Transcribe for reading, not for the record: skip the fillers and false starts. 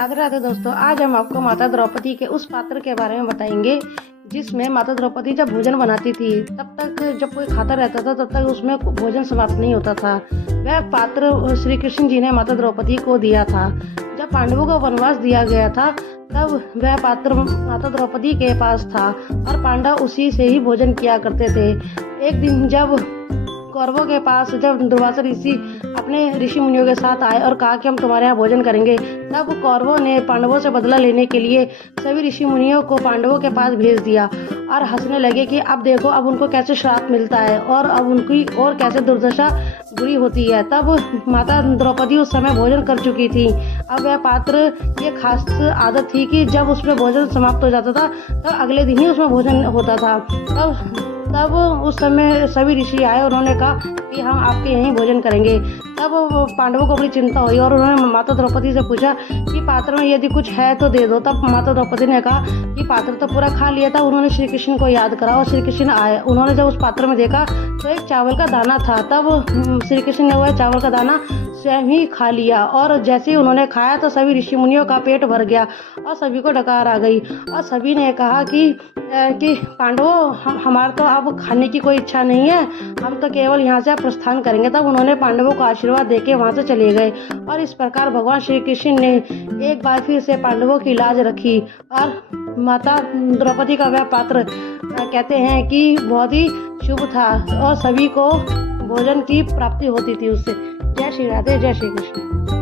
राधे राधे दोस्तों, आज हम आपको माता द्रौपदी के उस पात्र के बारे में बताएंगे जिसमें माता द्रौपदी जब भोजन बनाती थी तब तक जब कोई खाता रहता था तब तक उसमें भोजन समाप्त नहीं होता था। वह पात्र श्री कृष्ण जी ने माता द्रौपदी को दिया था। जब पांडवों को वनवास दिया गया था तब वह पात्र माता द्रौपदी के पास था और पांडव उसी से ही भोजन किया करते थे। एक दिन जब कौरवों के पास जब दुर्वासा ऋषि अपने ऋषि मुनियों के साथ आए और कहा कि हम तुम्हारे यहाँ भोजन करेंगे, तब कौरवों ने पांडवों से बदला लेने के लिए सभी ऋषि मुनियों को पांडवों के पास भेज दिया और हंसने लगे कि अब देखो अब उनको कैसे श्राप मिलता है और अब उनकी और कैसे दुर्दशा बुरी होती है। तब माता द्रौपदी उस समय भोजन कर चुकी थी। अब वह पात्र ये खास आदत थी कि जब उसमें भोजन समाप्त हो जाता था तब अगले दिन ही उसमें भोजन होता था। तब उस समय सभी ऋषि आए, उन्होंने कहा कि हम आपके यहीं भोजन करेंगे। तब पांडवों को बड़ी चिंता हुई और उन्होंने माता द्रौपदी से पूछा कि पात्र में यदि कुछ है तो दे दो। तब माता द्रौपदी ने कहा कि पात्र तो पूरा खा लिया था। उन्होंने श्री कृष्ण को याद करा और श्री कृष्ण आए। उन्होंने जब उस पात्र में देखा तो एक चावल का दाना था। तब श्री कृष्ण ने वह चावल का दाना स्वयं ही खा लिया और जैसे ही उन्होंने खाया तो सभी ऋषि मुनियों का पेट भर गया और सभी को डकार आ गई और सभी ने कहा कि पांडवों हमारा तो अब खाने की कोई इच्छा नहीं है, हम तो केवल यहाँ से प्रस्थान करेंगे। तब उन्होंने पांडवों को आशीर्वाद देके वहाँ से चले गए और इस प्रकार भगवान श्री कृष्ण ने एक बार फिर से पांडवों की लाज रखी और माता द्रौपदी का वह पात्र कहते हैं कि बहुत ही शुभ था और सभी को भोजन की प्राप्ति होती थी उससे। जय श्री राधे, जय श्री कृष्ण।